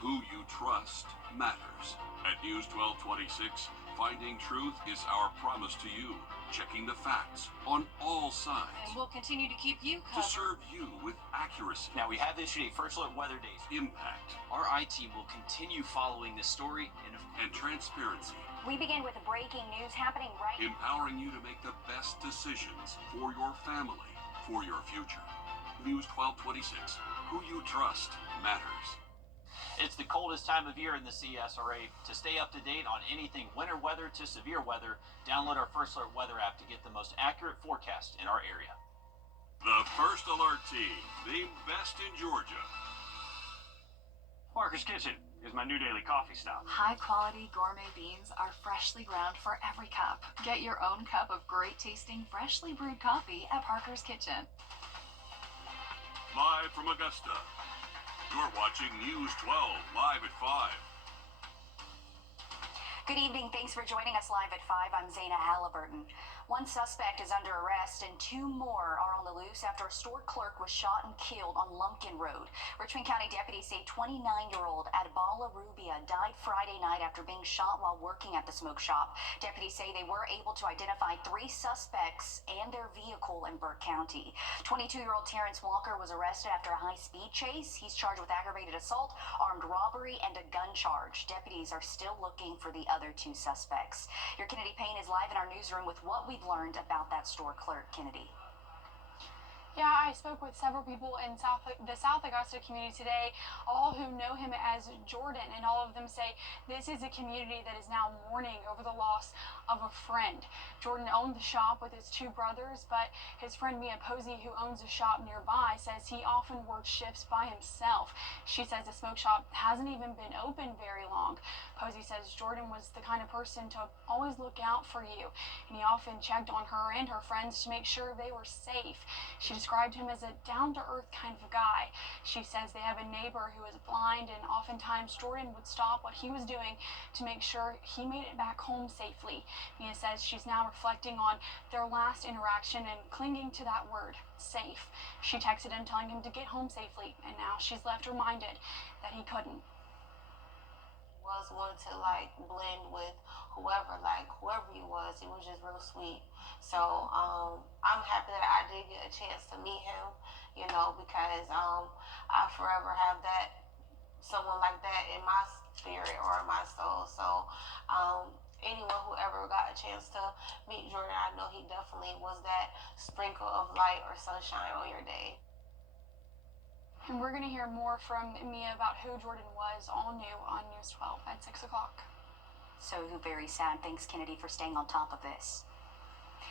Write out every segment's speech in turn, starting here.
Who you trust matters. At News 1226, finding truth is our promise to you. Checking the facts on all sides. And we'll continue to keep you covered. To serve you with accuracy. Now, we have issued a first alert weather days. Impact. Our IT will continue following this story and transparency. We begin with breaking news happening right now. Empowering you to make the best decisions for your family, for your future. News 1226. Who you trust matters. It's the coldest time of year in the CSRA. To stay up to date on anything winter weather to severe weather, download our First Alert Weather app to get the most accurate forecast in our area. The First Alert team, the best in Georgia. Parker's Kitchen is my new daily coffee stop. High-quality gourmet beans are freshly ground for every cup. Get your own cup of great-tasting, freshly brewed coffee at Parker's Kitchen. Live from Augusta, you're watching News 12 live at 5. Good evening. Thanks for joining us live at 5. I'm Zaina Halliburton. One suspect is under arrest and 2 more are on the loose after a store clerk was shot and killed on Lumpkin Road. Richmond County deputies say 29-year-old Adbala Rubia died Friday night after being shot while working at the smoke shop. Deputies say they were able to identify 3 suspects and their vehicle in Burke County. 22-year-old Terrence Walker was arrested after a high-speed chase. He's charged with aggravated assault, armed robbery, and a gun charge. Deputies are still looking for the other 2 suspects. Your Kennedy Payne is live in our newsroom with what we've learned about that store clerk. Kennedy. Yeah, I spoke with several people in the South Augusta community today, all who know him as Jordan, and all of them say this is a community that is now mourning over the loss of a friend. Jordan owned the shop with his 2 brothers, but his friend Mia Posey, who owns a shop nearby, says he often worked shifts by himself. She says the smoke shop hasn't even been open very long. Posey says Jordan was the kind of person to always look out for you, and he often checked on her and her friends to make sure they were safe. She described him as a down-to-earth kind of guy. She says they have a neighbor who is blind, and oftentimes Jordan would stop what he was doing to make sure he made it back home safely. Mia says she's now reflecting on their last interaction and clinging to that word, safe. She texted him telling him to get home safely, and now she's left reminded that he couldn't. Was one to blend with whoever he was just real sweet. So I'm happy that I did get a chance to meet him, because I forever have someone like that in my spirit or in my soul. So anyone who ever got a chance to meet Jordan, I know he definitely was that sprinkle of light or sunshine on your day. And we're going to hear more from Mia about who Jordan was, all new on News 12 at 6 o'clock. So very sad. Thanks, Kennedy, for staying on top of this.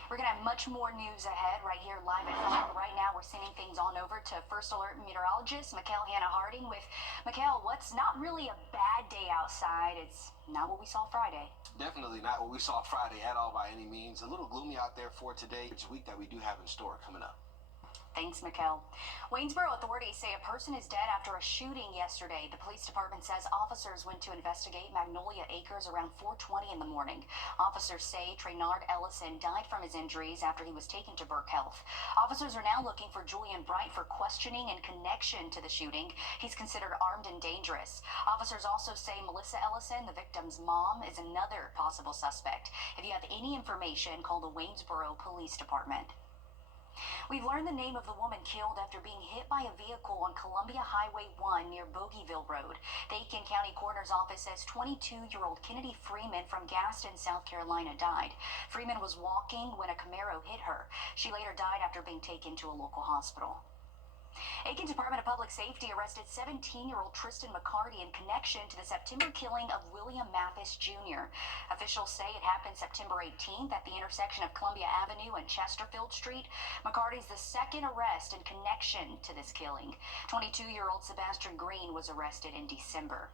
We're going to have much more news ahead right here live at 5. Right now, we're sending things on over to First Alert meteorologist Mikkel Hannah Harding with Mikkel. What's not really a bad day outside? It's not what we saw Friday. Definitely not what we saw Friday at all by any means. A little gloomy out there for today. It's a week that we do have in store coming up. Thanks, Mikkel. Waynesboro authorities say a person is dead after a shooting yesterday. The police department says officers went to investigate Magnolia Acres around 4:20 in the morning. Officers say Traynard Ellison died from his injuries after he was taken to Burke Health. Officers are now looking for Julian Bright for questioning in connection to the shooting. He's considered armed and dangerous. Officers also say Melissa Ellison, the victim's mom, is another possible suspect. If you have any information, call the Waynesboro Police Department. We've learned the name of the woman killed after being hit by a vehicle on Columbia Highway 1 near Bogeyville Road. The Aiken County Coroner's Office says 22-year-old Kennedy Freeman from Gaston, South Carolina, died. Freeman was walking when a Camaro hit her. She later died after being taken to a local hospital. Aiken Department of Public Safety arrested 17-year-old Tristan McCarty in connection to the September killing of William Mathis Jr. Officials say it happened September 18th at the intersection of Columbia Avenue and Chesterfield Street. McCarty's the second arrest in connection to this killing. 22-year-old Sebastian Green was arrested in December.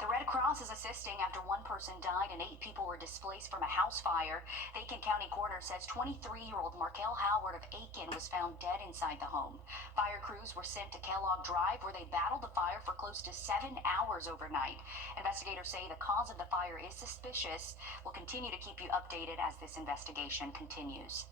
The Red Cross is assisting after one person died and 8 people were displaced from a house fire. The Aiken County Coroner says 23-year-old Markel Howard of Aiken was found dead inside the home. Fire crews were sent to Kellogg Drive where they battled the fire for close to 7 hours overnight. Investigators say the cause of the fire is suspicious. We'll continue to keep you updated as this investigation continues.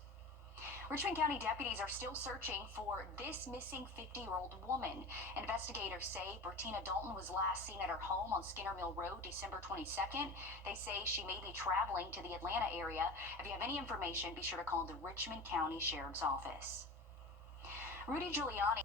Richmond County deputies are still searching for this missing 50-year-old woman. Investigators say Bertina Dalton was last seen at her home on Skinner Mill Road December 22nd. They say she may be traveling to the Atlanta area. If you have any information, be sure to call the Richmond County Sheriff's Office. Rudy Giuliani.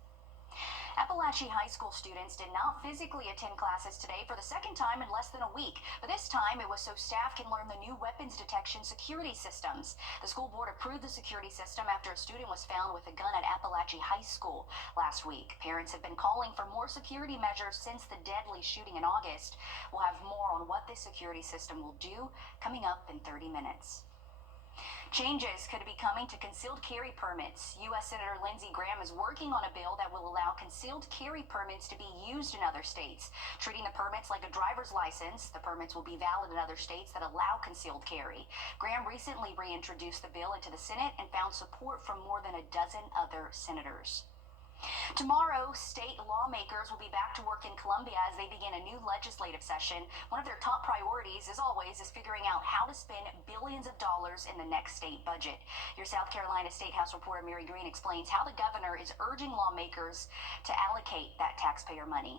Appalachia High School students did not physically attend classes today for the second time in less than a week, but this time it was so staff can learn the new weapons detection security systems. The school board approved the security system after a student was found with a gun at Appalachia High School last week. Parents have been calling for more security measures since the deadly shooting in August. We'll have more on what this security system will do coming up in 30 minutes. Changes could be coming to concealed carry permits. U.S. Senator Lindsey Graham is working on a bill that will allow concealed carry permits to be used in other states, treating the permits like a driver's license. The permits will be valid in other states that allow concealed carry. Graham recently reintroduced the bill into the Senate and found support from more than a dozen other senators. Tomorrow, state lawmakers will be back to work in Columbia as they begin a new legislative session. One of their top priorities, as always, is figuring out how to spend billions of dollars in the next state budget. Your South Carolina State House reporter Mary Green explains how the governor is urging lawmakers to allocate that taxpayer money.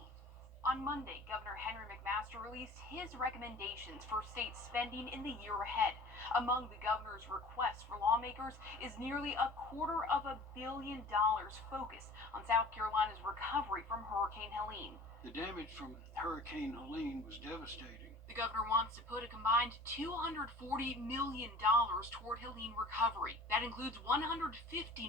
On Monday, Governor Henry McMaster released his recommendations for state spending in the year ahead. Among the governor's requests for lawmakers is nearly $250 million focused on South Carolina's recovery from Hurricane Helene. The damage from Hurricane Helene was devastating. The governor wants to put a combined $240 million toward Helene recovery. That includes $150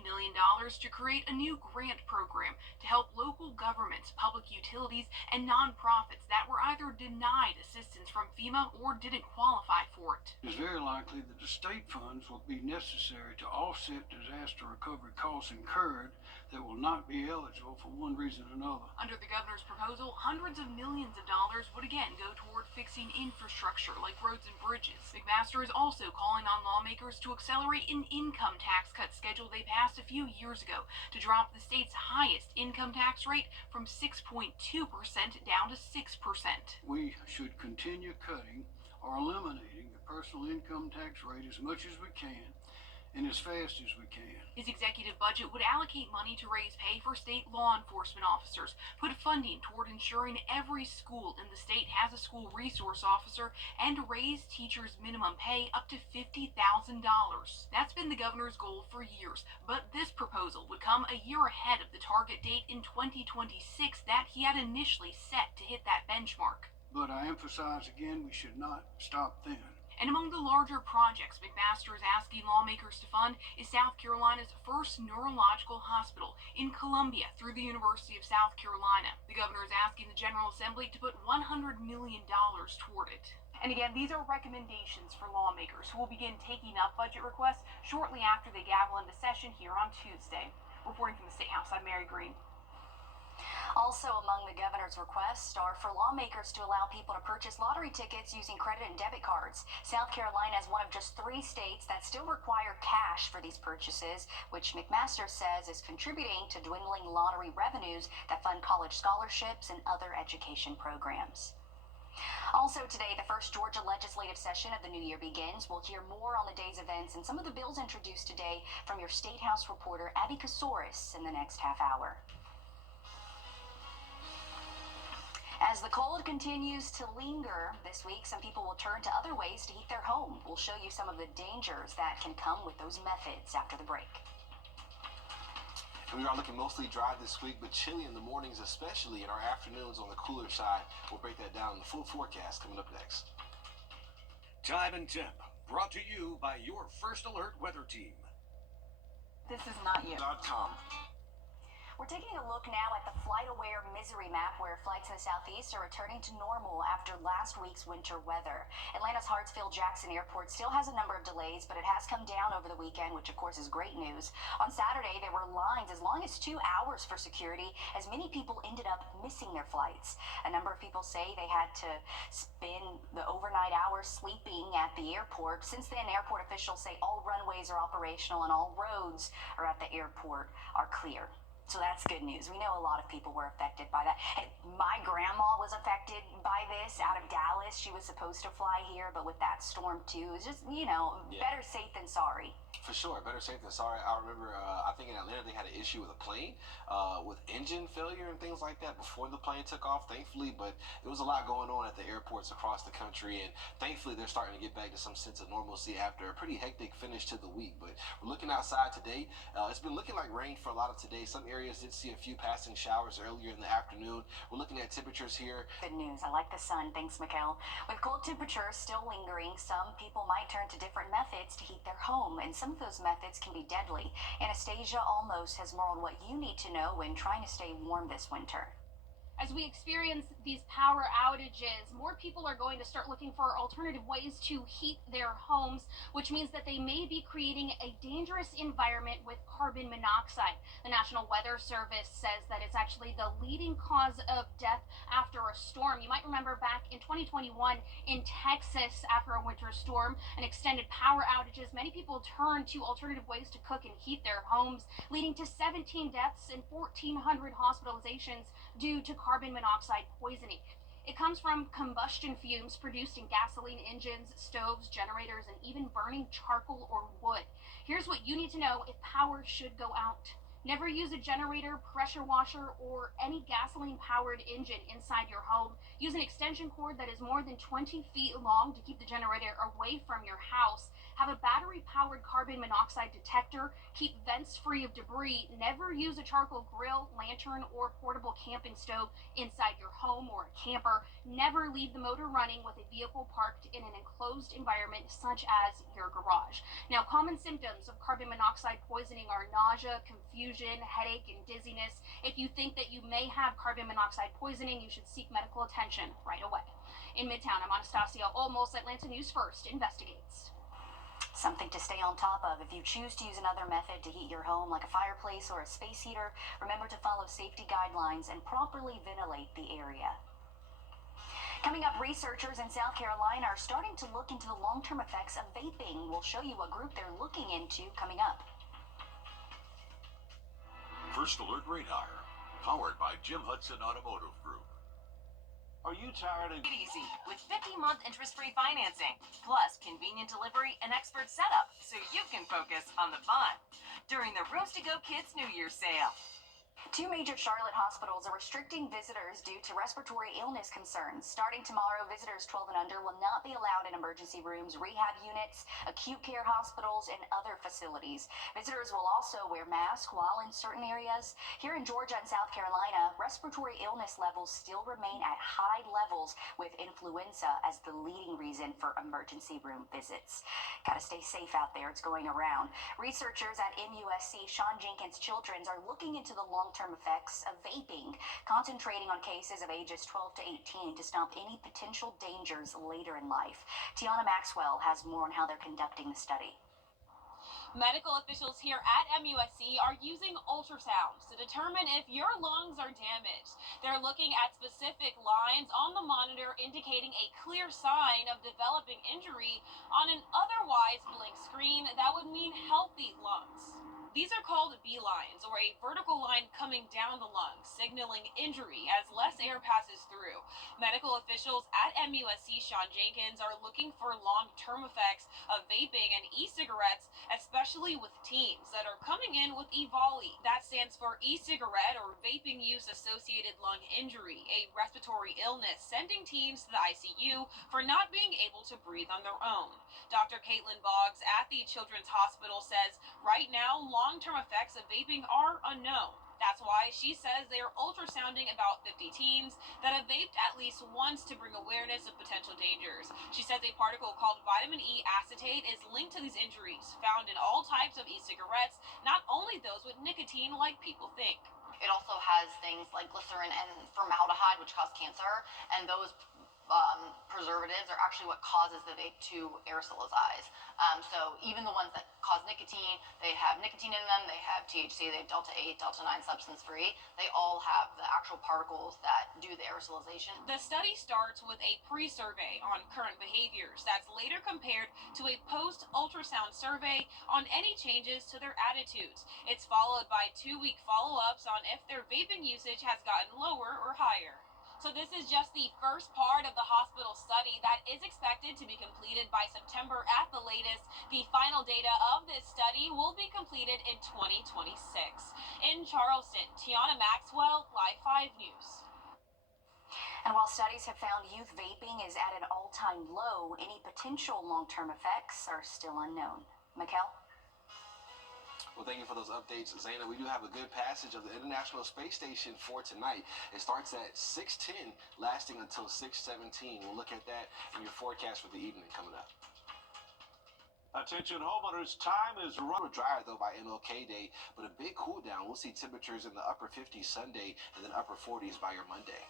million to create a new grant program to help local governments, public utilities, and nonprofits that were either denied assistance from FEMA or didn't qualify for it. It's very likely that the state funds will be necessary to offset disaster recovery costs incurred that will not be eligible for one reason or another. Under the governor's proposal, hundreds of millions of dollars would again go toward fixing infrastructure like roads and bridges. McMaster is also calling on lawmakers to accelerate an income tax cut schedule they passed a few years ago to drop the state's highest income tax rate from 6.2% down to 6%. We should continue cutting or eliminating the personal income tax rate as much as we can and as fast as we can. His executive budget would allocate money to raise pay for state law enforcement officers, put funding toward ensuring every school in the state has a school resource officer, and raise teachers' minimum pay up to $50,000. That's been the governor's goal for years, but this proposal would come a year ahead of the target date in 2026 that he had initially set to hit that benchmark. But I emphasize again, we should not stop then. And among the larger projects McMaster is asking lawmakers to fund is South Carolina's first neurological hospital in Columbia through the University of South Carolina. The governor is asking the General Assembly to put $100 million toward it. And again, these are recommendations for lawmakers who will begin taking up budget requests shortly after they gavel into session here on Tuesday. Reporting from the State House, I'm Mary Green. Also among the governor's requests are for lawmakers to allow people to purchase lottery tickets using credit and debit cards. South Carolina is one of just 3 states that still require cash for these purchases, which McMaster says is contributing to dwindling lottery revenues that fund college scholarships and other education programs. Also today, the first Georgia legislative session of the new year begins. We'll hear more on the day's events and some of the bills introduced today from your State House reporter, Abby Kasouris, in the next half hour. As the cold continues to linger this week, some people will turn to other ways to heat their home. We'll show you some of the dangers that can come with those methods after the break. And we are looking mostly dry this week, but chilly in the mornings, especially in our afternoons on the cooler side. We'll break that down in the full forecast coming up next. Time and Temp, brought to you by your First Alert weather team. This is not you. .com. We're taking a look now at the FlightAware Misery Map, where flights in the southeast are returning to normal after last week's winter weather. Atlanta's Hartsfield-Jackson Airport still has a number of delays, but it has come down over the weekend, which of course is great news. On Saturday, there were lines as long as 2 hours for security, as many people ended up missing their flights. A number of people say they had to spend the overnight hours sleeping at the airport. Since then, airport officials say all runways are operational and all roads are at the airport are clear. So that's good news. We know a lot of people were affected by that. Hey, my grandma was affected. affected by this out of Dallas. She was supposed to fly here, but with that storm too, it's just, better safe than sorry. For sure, better safe than sorry. I remember, I think in Atlanta they had an issue with a plane, with engine failure and things like that before the plane took off, thankfully. But it was a lot going on at the airports across the country, and thankfully they're starting to get back to some sense of normalcy after a pretty hectic finish to the week. But we're looking outside today. It's been looking like rain for a lot of today. Some areas did see a few passing showers earlier in the afternoon. We're looking at temperatures here. Good news. I like the sun. Thanks, Mikkel. With cold temperatures still lingering, some people might turn to different methods to heat their home, and some of those methods can be deadly. Anastasia Almost has more on what you need to know when trying to stay warm this winter. As we experience these power outages, more people are going to start looking for alternative ways to heat their homes, which means that they may be creating a dangerous environment with carbon monoxide. The National Weather Service says that it's actually the leading cause of death after a storm. You might remember back in 2021 in Texas after a winter storm and extended power outages, many people turned to alternative ways to cook and heat their homes, leading to 17 deaths and 1,400 hospitalizations due to carbon monoxide poisoning. It comes from combustion fumes produced in gasoline engines, stoves, generators, and even burning charcoal or wood. Here's what you need to know if power should go out. Never use a generator, pressure washer, or any gasoline-powered engine inside your home. Use an extension cord that is more than 20 feet long to keep the generator away from your house. Have a battery-powered carbon monoxide detector. Keep vents free of debris. Never use a charcoal grill, lantern, or portable camping stove inside your home or a camper. Never leave the motor running with a vehicle parked in an enclosed environment such as your garage. Now, common symptoms of carbon monoxide poisoning are nausea, confusion, headache, and dizziness. If you think that you may have carbon monoxide poisoning, you should seek medical attention right away. In Midtown, I'm Anastasia Olmos. Atlanta News First investigates. Something to stay on top of. If you choose to use another method to heat your home, like a fireplace or a space heater, remember to follow safety guidelines and properly ventilate the area. Coming up, researchers in South Carolina are starting to look into the long-term effects of vaping. We'll show you a group they're looking into coming up. First Alert Radar, powered by Jim Hudson Automotive Group. Are you tired of... Make it easy with 50-month interest-free financing, plus convenient delivery and expert setup so you can focus on the fun during the Roast to Go Kids New Year's sale. Two major Charlotte hospitals are restricting visitors due to respiratory illness concerns. Starting tomorrow, visitors 12 and under will not be allowed in emergency rooms, rehab units, acute care hospitals, and other facilities. Visitors will also wear masks while in certain areas. Here in Georgia and South Carolina, respiratory illness levels still remain at high levels, with influenza as the leading reason for emergency room visits. Gotta stay safe out there. It's going around. Researchers at MUSC Sean Jenkins Children's are looking into the long-term effects of vaping, concentrating on cases of ages 12 to 18 to stop any potential dangers later in life. Tiana Maxwell has more on how they're conducting the study. Medical officials here at MUSC are using ultrasounds to determine if your lungs are damaged. They're looking at specific lines on the monitor indicating a clear sign of developing injury on an otherwise blank screen that would mean healthy lungs. These are called B lines, or a vertical line coming down the lung, signaling injury as less air passes through. Medical officials at MUSC Sean Jenkins are looking for long-term effects of vaping and e-cigarettes, especially with teens that are coming in with EVALI. That stands for e-cigarette or vaping use associated lung injury, a respiratory illness sending teens to the ICU for not being able to breathe on their own. Dr. Caitlin Boggs at the Children's Hospital says right now long-term effects of vaping are unknown. That's why she says they are ultrasounding about 50 teens that have vaped at least once to bring awareness of potential dangers. She says a particle called vitamin E acetate is linked to these injuries, found in all types of e-cigarettes, not only those with nicotine like people think. It also has things like glycerin and formaldehyde, which cause cancer, and those preservatives are actually what causes the vape to aerosolize. So even the ones that cause nicotine, they have nicotine in them, they have THC, they have delta-8, delta-9 substance-free. They all have the actual particles that do the aerosolization. The study starts with a pre-survey on current behaviors that's later compared to a post-ultrasound survey on any changes to their attitudes. It's followed by 2-week follow-ups on if their vaping usage has gotten lower or higher. So this is just the first part of the hospital study that is expected to be completed by September at the latest. The final data of this study will be completed in 2026. In Charleston, Tiana Maxwell, Live 5 News. And while studies have found youth vaping is at an all-time low, any potential long-term effects are still unknown. Mikkel? Well, thank you for those updates, Zaina. We do have a good passage of the International Space Station for tonight. It starts at 6:10, lasting until 6:17. We'll look at that in your forecast for the evening coming up. Attention homeowners, time is running drier though by MLK Day, but a big cool down. We'll see temperatures in the upper 50s Sunday and then upper 40s by your Monday.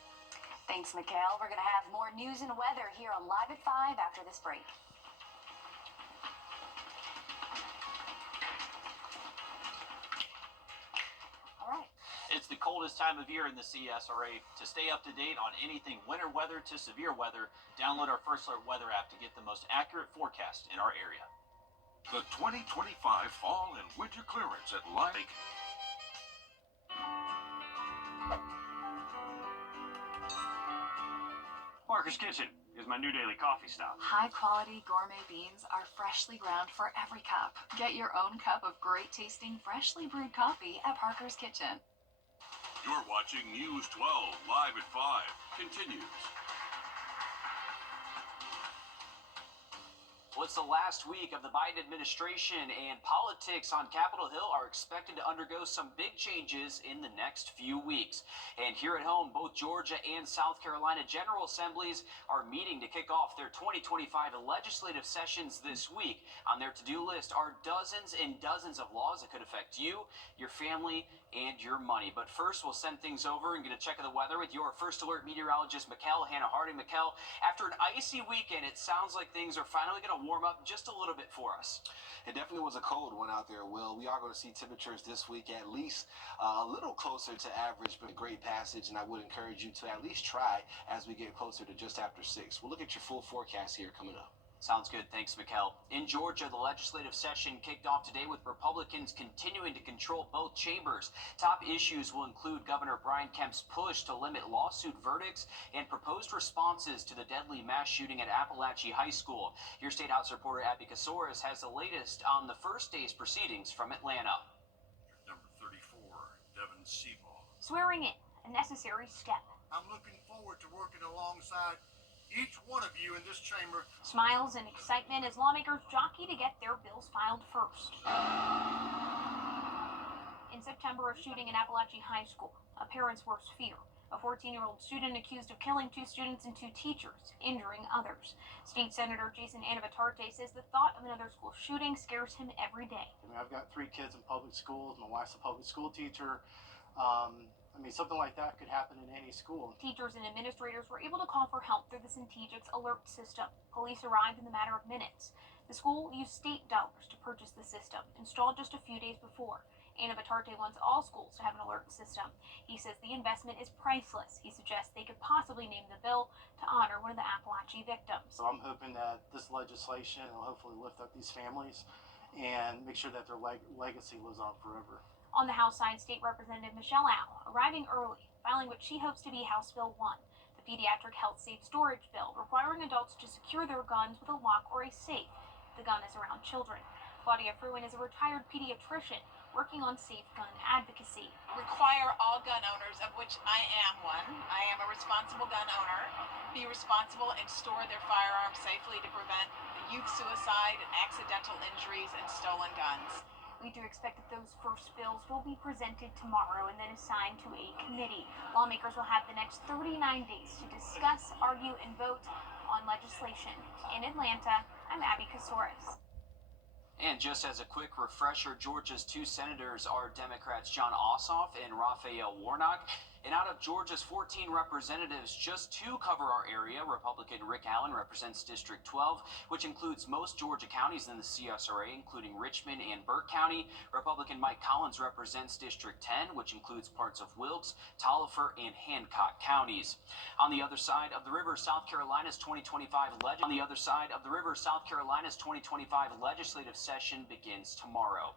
Thanks, Mikkel. We're going to have more news and weather here on Live at 5 after this break. It's the coldest time of year in the CSRA. To stay up to date on anything winter weather to severe weather, download our First Alert Weather app to get the most accurate forecast in our area. The 2025 fall and winter clearance at Lake. Parker's Kitchen is my new daily coffee stop. High quality gourmet beans are freshly ground for every cup. Get your own cup of great tasting, freshly brewed coffee at Parker's Kitchen. You're watching News 12 Live at 5. Continues. Well, it's the last week of the Biden administration, and politics on Capitol Hill are expected to undergo some big changes in the next few weeks. And here at home, both Georgia and South Carolina General Assemblies are meeting to kick off their 2025 legislative sessions this week. On their to-do list are dozens and dozens of laws that could affect you, your family, and your money. But first, we'll send things over and get a check of the weather with your First Alert meteorologist, Mikkel Hannah Harding. Mikkel, after an icy weekend, it sounds like things are finally going to warm up just a little bit for us. It definitely was a cold one out there, Will. We are going to see temperatures this week at least a little closer to average, but a great passage, and I would encourage you to at least try as we get closer to just after 6. We'll look at your full forecast here coming up. Sounds good. Thanks, Mikkel. In Georgia, the legislative session kicked off today with Republicans continuing to control both chambers. Top issues will include Governor Brian Kemp's push to limit lawsuit verdicts and proposed responses to the deadly mass shooting at Appalachia High School. Your State House reporter Abby Casoris has the latest on the first day's proceedings from Atlanta. Number 34, Devin Seaball. Swearing in, a necessary step. I'm looking forward to working alongside each one of you in this chamber. Smiles and excitement as lawmakers jockey to get their bills filed first. In September, a shooting in Appalachia High School, a parent's worst fear. A 14-year-old student accused of killing 2 students and 2 teachers, injuring others. State Senator Jason Anabatarte says the thought of another school shooting scares him every day. I mean, I've got 3 kids in public schools. My wife's a public school teacher. Something like that could happen in any school. Teachers and administrators were able to call for help through the Centegix alert system. Police arrived in the matter of minutes. The school used state dollars to purchase the system, installed just a few days before. Anabatarte wants all schools to have an alert system. He says the investment is priceless. He suggests they could possibly name the bill to honor one of the Appalachia victims. So I'm hoping that this legislation will hopefully lift up these families and make sure that their legacy lives on forever. On the House side, State Representative Michelle Au, arriving early, filing what she hopes to be House Bill 1, the Pediatric Health Safe Storage Bill, requiring adults to secure their guns with a lock or a safe. The gun is around children. Claudia Fruin is a retired pediatrician working on safe gun advocacy. Require all gun owners, of which I am one. I am a responsible gun owner. Be responsible and store their firearms safely to prevent youth suicide, accidental injuries, and stolen guns. We do expect that those first bills will be presented tomorrow and then assigned to a committee. Lawmakers will have the next 39 days to discuss, argue, and vote on legislation. In Atlanta, I'm Abby Casoris. And just as a quick refresher, Georgia's 2 senators are Democrats John Ossoff and Raphael Warnock. And out of Georgia's 14 representatives, just 2 cover our area. Republican Rick Allen represents District 12, which includes most Georgia counties in the CSRA, including Richmond and Burke County. Republican Mike Collins represents District 10, which includes parts of Wilkes, Taliaferro, and Hancock counties. On the other side of the river, South Carolina's 2025 legislative session begins tomorrow.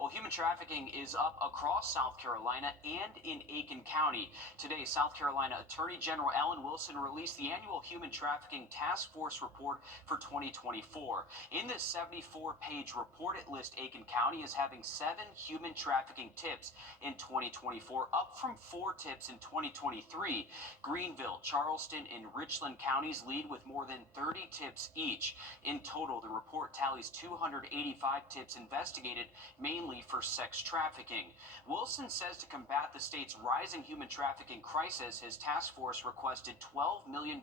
Well, human trafficking is up across South Carolina and in Aiken County. Today, South Carolina Attorney General Alan Wilson released the annual Human Trafficking Task Force report for 2024. In this 74-page report, it lists Aiken County as having 7 human trafficking tips in 2024, up from 4 tips in 2023. Greenville, Charleston, and Richland counties lead with more than 30 tips each. In total, the report tallies 285 tips investigated, mainly for sex trafficking. Wilson says to combat the state's rising human trafficking crisis, his task force requested $12 million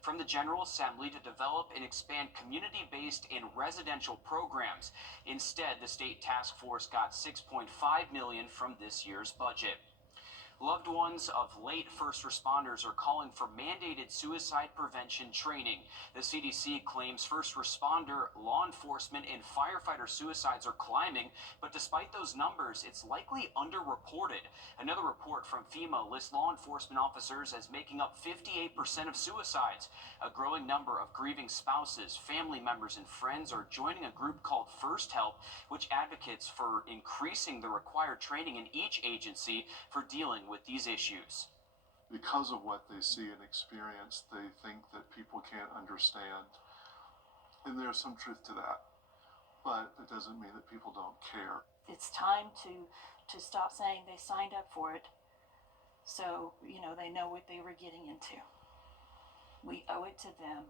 from the General Assembly to develop and expand community-based and residential programs. Instead, the state task force got $6.5 million from this year's budget. Loved ones of late first responders are calling for mandated suicide prevention training. The CDC claims first responder, law enforcement, and firefighter suicides are climbing, but despite those numbers, it's likely underreported. Another report from FEMA lists law enforcement officers as making up 58% of suicides. A growing number of grieving spouses, family members, and friends are joining a group called First Help, which advocates for increasing the required training in each agency for dealing with these issues. Because of what they see and experience, they think that people can't understand. And there's some truth to that. But it doesn't mean that people don't care. It's time to stop saying they signed up for it, so, they know what they were getting into. We owe it to them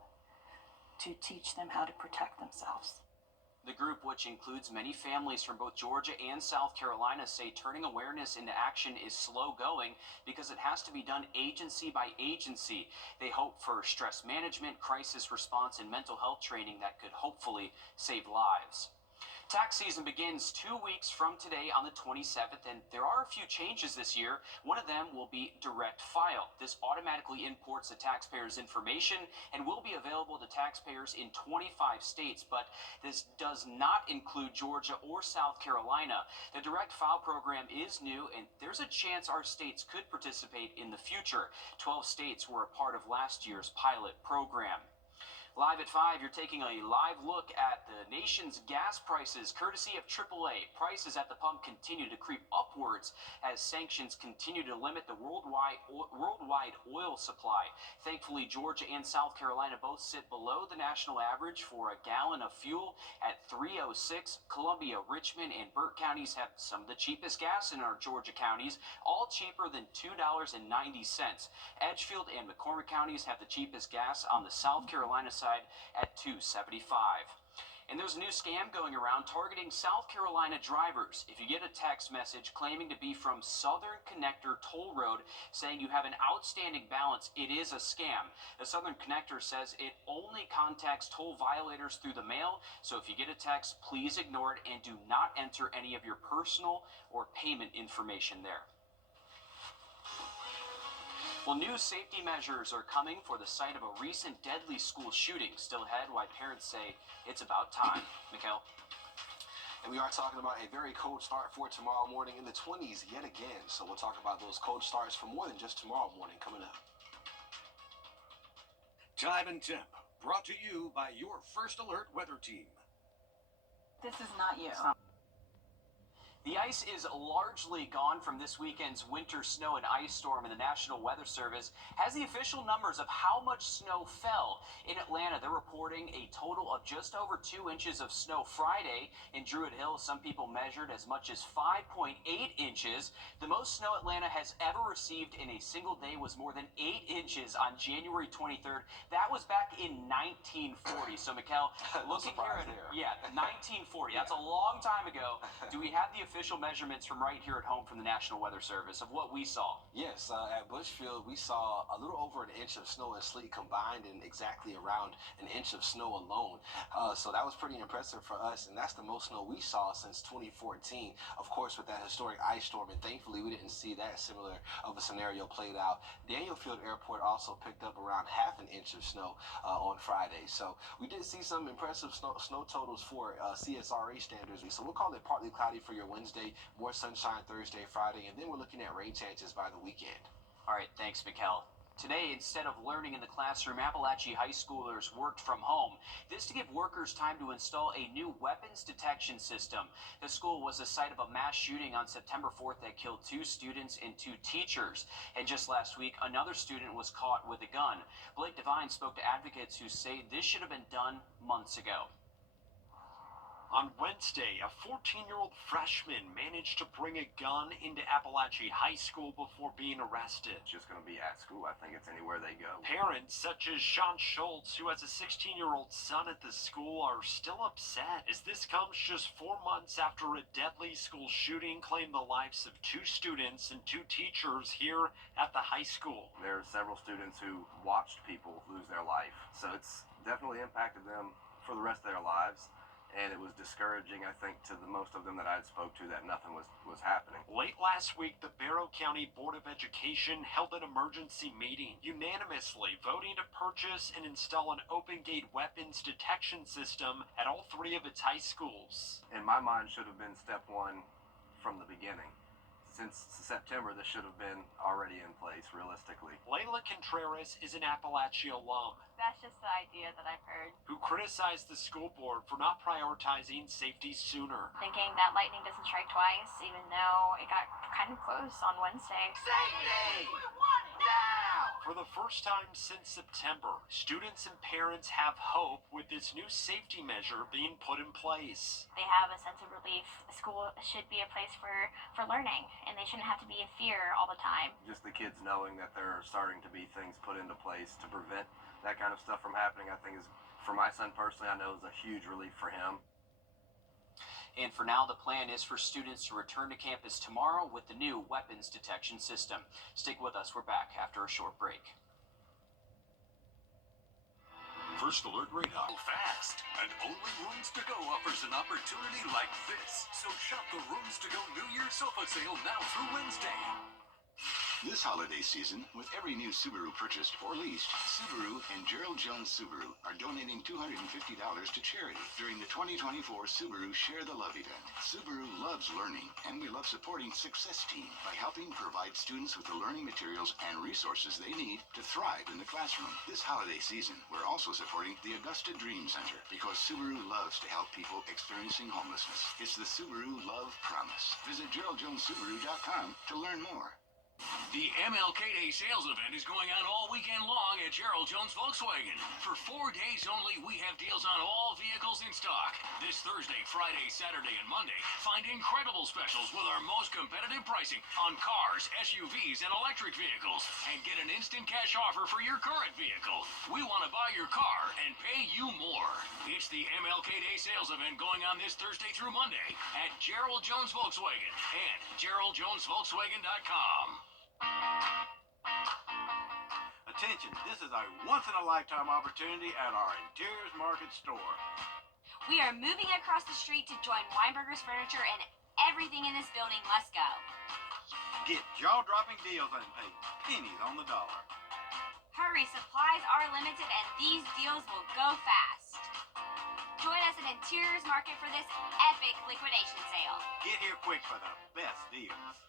to teach them how to protect themselves. The group, which includes many families from both Georgia and South Carolina, say turning awareness into action is slow going because it has to be done agency by agency. They hope for stress management, crisis response, and mental health training that could hopefully save lives. Tax season begins 2 weeks from today on the 27th, and there are a few changes this year. One of them will be direct file. This automatically imports the taxpayer's information and will be available to taxpayers in 25 states, but this does not include Georgia or South Carolina. The direct file program is new, and there's a chance our states could participate in the future. 12 states were a part of last year's pilot program. Live at 5, you're taking a live look at the nation's gas prices, courtesy of AAA. Prices at the pump continue to creep upwards as sanctions continue to limit the worldwide oil supply. Thankfully, Georgia and South Carolina both sit below the national average for a gallon of fuel at $3.06. Columbia, Richmond, and Burt counties have some of the cheapest gas in our Georgia counties, all cheaper than $2.90. Edgefield and McCormick counties have the cheapest gas on the South Carolina side at $2.75. And there's a new scam going around targeting South Carolina drivers. If you get a text message claiming to be from Southern Connector Toll Road saying you have an outstanding balance, it is a scam. The Southern Connector says it only contacts toll violators through the mail, so if you get a text, please ignore it and do not enter any of your personal or payment information there. Well, new safety measures are coming for the site of a recent deadly school shooting. Still ahead, why parents say it's about time. Mikhail. And we are talking about a very cold start for tomorrow morning in the 20s yet again. So we'll talk about those cold starts for more than just tomorrow morning coming up. Time and Temp, brought to you by your First Alert weather team. This is not you. The ice is largely gone from this weekend's winter snow and ice storm, and the National Weather Service has the official numbers of how much snow fell. In Atlanta, they're reporting a total of just over 2 inches of snow Friday. In Druid Hill, some people measured as much as 5.8 inches. The most snow Atlanta has ever received in a single day was more than 8 inches on January 23rd. That was back in 1940. So, Mikhail, looking here at it, 1940. That's a long time ago. Do we have the official measurements from right here at home from the National Weather Service of what we saw? Yes, at Bushfield, we saw a little over an inch of snow and sleet combined and exactly around an inch of snow alone. So that was pretty impressive for us, and that's the most snow we saw since 2014. Of course, with that historic ice storm, and thankfully we didn't see that similar of a scenario played out. Daniel Field Airport also picked up around half an inch of snow on Friday. So we did see some impressive snow totals for CSRA standards. So we'll call it partly cloudy for your Wednesday, more sunshine Thursday, Friday, and then we're looking at rain chances by the weekend. All right, thanks, Mikhail. Today, instead of learning in the classroom, Appalachia high schoolers worked from home. This to give workers time to install a new weapons detection system. The school was the site of a mass shooting on September 4th that killed 2 students and 2 teachers. And just last week, another student was caught with a gun. Blake Devine spoke to advocates who say this should have been done months ago. On Wednesday, a 14-year-old freshman managed to bring a gun into Appalachia High School before being arrested. It's just going to be at school. I think it's anywhere they go. Parents, such as Sean Schultz, who has a 16-year-old son at the school, are still upset, as this comes just 4 months after a deadly school shooting claimed the lives of 2 students and 2 teachers here at the high school. There are several students who watched people lose their life, so it's definitely impacted them for the rest of their lives. And it was discouraging, I think, to the most of them that I had spoke to that nothing was happening. Late last week, the Barrow County Board of Education held an emergency meeting, unanimously voting to purchase and install an open-gate weapons detection system at all 3 of its high schools. In my mind, should have been step 1 from the beginning. Since September, this should have been already in place, realistically. Layla Contreras is an Appalachia alum. That's just the idea that I've heard. Who criticized the school board for not prioritizing safety sooner. Thinking that lightning doesn't strike twice, even though it got kind of close on Wednesday. Safety! Now! For the first time since September, students and parents have hope with this new safety measure being put in place. They have a sense of relief. The school should be a place for learning, and they shouldn't have to be in fear all the time. Just the kids knowing that there are starting to be things put into place to prevent that kind of stuff from happening, I think is, for my son personally, I know is a huge relief for him. And for now, the plan is for students to return to campus tomorrow with the new weapons detection system. Stick with us. We're back after a short break. First Alert Radar. Fast, and only Rooms to Go offers an opportunity like this. So shop the Rooms to Go New Year's sofa sale now through Wednesday. This holiday season, with every new Subaru purchased or leased, Subaru and Gerald Jones Subaru are donating $250 to charity during the 2024 Subaru Share the Love event. Subaru loves learning, and we love supporting Success Team by helping provide students with the learning materials and resources they need to thrive in the classroom. This holiday season, we're also supporting the Augusta Dream Center because Subaru loves to help people experiencing homelessness. It's the Subaru Love Promise. Visit GeraldJonesSubaru.com to learn more. The MLK Day sales event is going on all weekend long at Gerald Jones Volkswagen. For 4 days only, we have deals on all vehicles in stock. This Thursday, Friday, Saturday, and Monday, find incredible specials with our most competitive pricing on cars, SUVs, and electric vehicles. And get an instant cash offer for your current vehicle. We want to buy your car and pay you more. It's the MLK Day sales event going on this Thursday through Monday at Gerald Jones Volkswagen and GeraldJonesVolkswagen.com. Attention, this is a once-in-a-lifetime opportunity at our Interiors Market store. We are moving across the street to join Weinberger's Furniture, and everything in this building must go. Get jaw-dropping deals and pay pennies on the dollar. Hurry, supplies are limited, and these deals will go fast. Join us at Interiors Market for this epic liquidation sale. Get here quick for the best deals.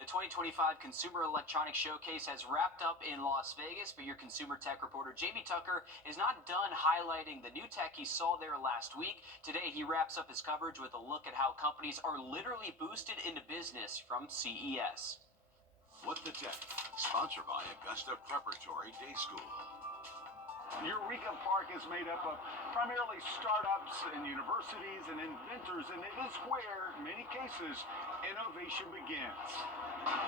The 2025 Consumer Electronics Showcase has wrapped up in Las Vegas, but your consumer tech reporter Jamie Tucker is not done highlighting the new tech he saw there last week. Today, he wraps up his coverage with a look at how companies are literally boosted into business from CES. What the Tech, sponsored by Augusta Preparatory Day School. Eureka Park is made up of primarily startups and universities and inventors, and it is where, in many cases, innovation begins.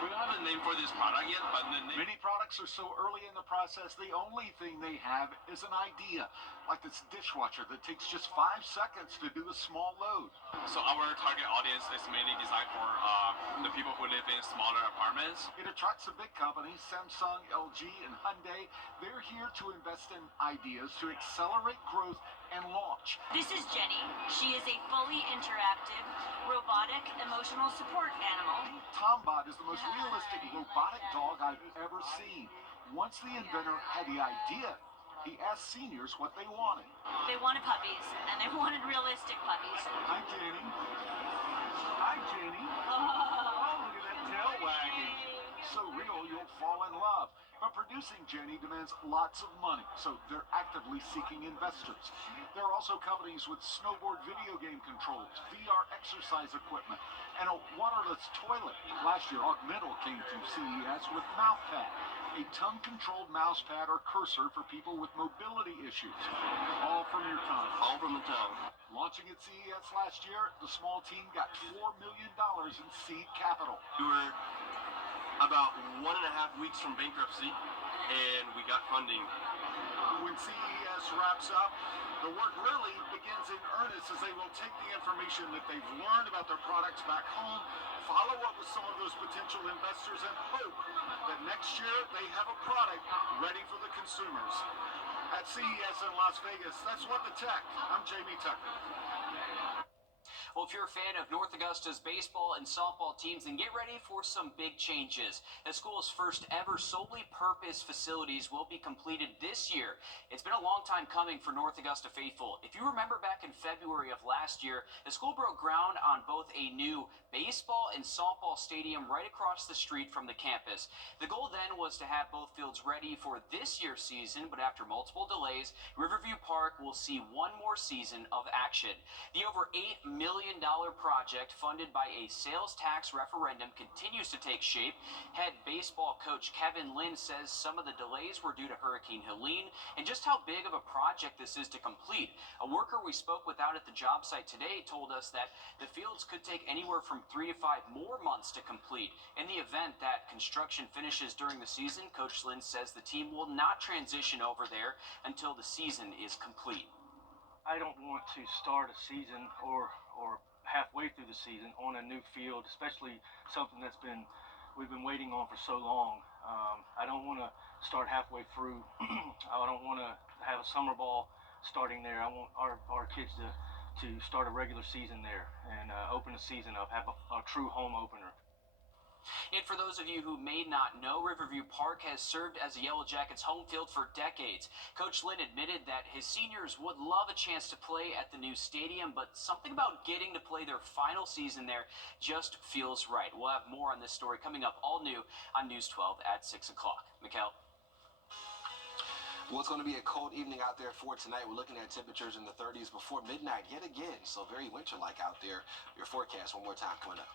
We don't have a name for this product yet, but Many products are so early in the process, the only thing they have is an idea. Like this dishwasher that takes just 5 seconds to do a small load. So our target audience is mainly designed for the people who live in smaller apartments. It attracts the big companies, Samsung, LG, and Hyundai. They're here to invest in ideas to accelerate growth and launch. This is Jenny. She is a fully interactive, robotic, emotional support animal. Tombot is the most realistic robotic dog I've ever seen. Once the inventor had the idea, he asked seniors what they wanted. They wanted puppies, and they wanted realistic puppies. Hi, Jenny. Hi, Jenny. Oh, look at that tail wagging. so real you'll fall in love. But producing Jenny demands lots of money, so they're actively seeking investors. There are also companies with snowboard video game controls, VR exercise equipment, and a waterless toilet. Last year, Augmental came to CES with MouthPad, a tongue-controlled mouse pad or cursor for people with mobility issues. All from your tongue. All from the tongue. Launching at CES last year, the small team got $4 million in seed capital. We were about 1.5 weeks from bankruptcy, and we got funding. When CES wraps up, the work really begins in earnest as they will take the information that they've learned about their products back home, follow up with some of those potential investors, and hope that next year they have a product ready for the consumers. At CES in Las Vegas, that's What the Tech. I'm Jamie Tucker. Well, if you're a fan of North Augusta's baseball and softball teams, then get ready for some big changes. The school's first ever solely purpose facilities will be completed this year. It's been a long time coming for North Augusta faithful. If you remember back in February of last year, the school broke ground on both a new baseball and softball stadium right across the street from the campus. The goal then was to have both fields ready for this year's season, but after multiple delays, Riverview Park will see one more season of action. The over $8 million project funded by a sales tax referendum continues to take shape. Head baseball coach Kevin Lynn says some of the delays were due to Hurricane Helene and just how big of a project this is to complete. A worker we spoke with out at the job site today told us that the fields could take anywhere from 3 to 5 more months to complete. In the event that construction finishes during the season, Coach Lynn says the team will not transition over there until the season is complete. I don't want to start a season or halfway through the season on a new field, especially something we've been waiting on for so long. I don't want to start halfway through. I don't want to have a summer ball starting there. I want our kids to start a regular season there and open a season up, have a true home opener. And for those of you who may not know, Riverview Park has served as the Yellow Jackets' home field for decades. Coach Lynn admitted that his seniors would love a chance to play at the new stadium, but something about getting to play their final season there just feels right. We'll have more on this story coming up all new on News 12 at 6 o'clock. Mikkel? Well, it's going to be a cold evening out there for tonight. We're looking at temperatures in the 30s before midnight yet again, so very winter-like out there. Your forecast one more time coming up.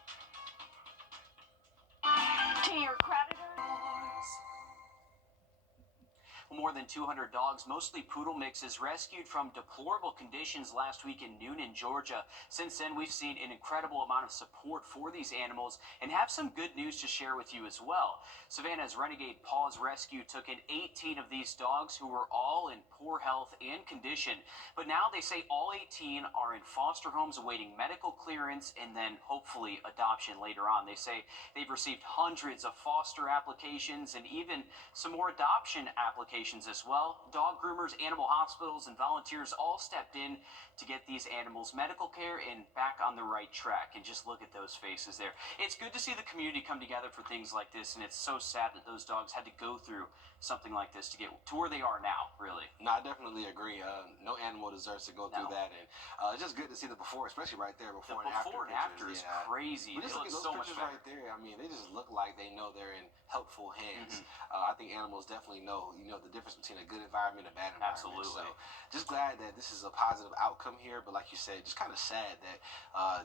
Dear creditors. More than 200 dogs, mostly poodle mixes, rescued from deplorable conditions last week in Noonan, Georgia. Since then, we've seen an incredible amount of support for these animals and have some good news to share with you as well. Savannah's Renegade Paws Rescue took in 18 of these dogs who were all in poor health and condition. But now they say all 18 are in foster homes awaiting medical clearance and then hopefully adoption later on. They say they've received hundreds of foster applications and even some more adoption applications as well. Dog groomers, animal hospitals, and volunteers all stepped in to get these animals medical care and back on the right track. And just look at those faces there. It's good to see the community come together for things like this, and it's so sad that those dogs had to go through something like this to get to where they are now, really. No, I definitely agree. No animal deserves to go through that, and it's just good to see the before, especially right there, before and after is crazy. But just look at those so pictures right there. I mean, they just look like they know they're in helpful hands. I think animals definitely know, the difference between a good environment and a bad environment. Absolutely. So, just glad that this is a positive outcome here. But like you said, just kind of sad that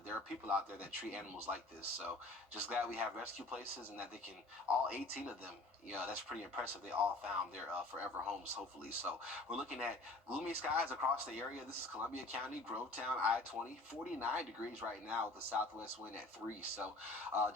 there are people out there that treat animals like this. So, just glad we have rescue places and that they can, all 18 of them. That's pretty impressive. They all found their forever homes, hopefully. So we're looking at gloomy skies across the area. This is Columbia County, Grovetown, I-20, 49 degrees right now with the southwest wind at 3. So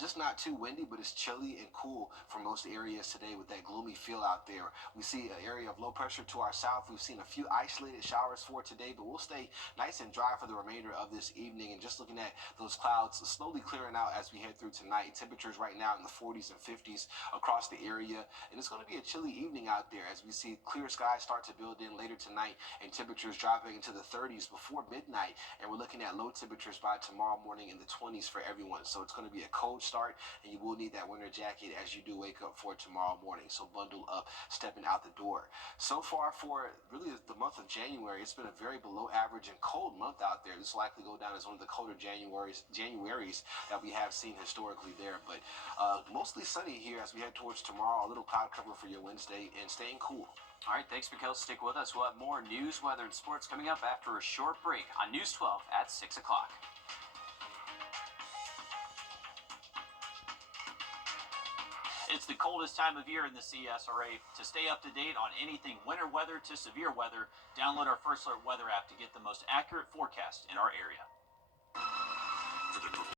just not too windy, but it's chilly and cool for most areas today with that gloomy feel out there. We see an area of low pressure to our south. We've seen a few isolated showers for today, but we'll stay nice and dry for the remainder of this evening. And just looking at those clouds slowly clearing out as we head through tonight. Temperatures right now in the 40s and 50s across the area. Philadelphia, and it's going to be a chilly evening out there as we see clear skies start to build in later tonight and temperatures dropping into the 30s before midnight. And we're looking at low temperatures by tomorrow morning in the 20s for everyone. So it's going to be a cold start, and you will need that winter jacket as you do wake up for tomorrow morning. So bundle up, stepping out the door. So far for really the month of January, it's been a very below average and cold month out there. This will likely go down as one of the colder Januaries that we have seen historically there. But mostly sunny here as we head towards tomorrow. A little cloud cover for your Wednesday and staying cool. All right, thanks, Mikhail. Stick with us. We'll have more news, weather, and sports coming up after a short break on News 12 at 6 o'clock. It's the coldest time of year in the CSRA. To stay up to date on anything winter weather to severe weather, download our First Alert Weather app to get the most accurate forecast in our area.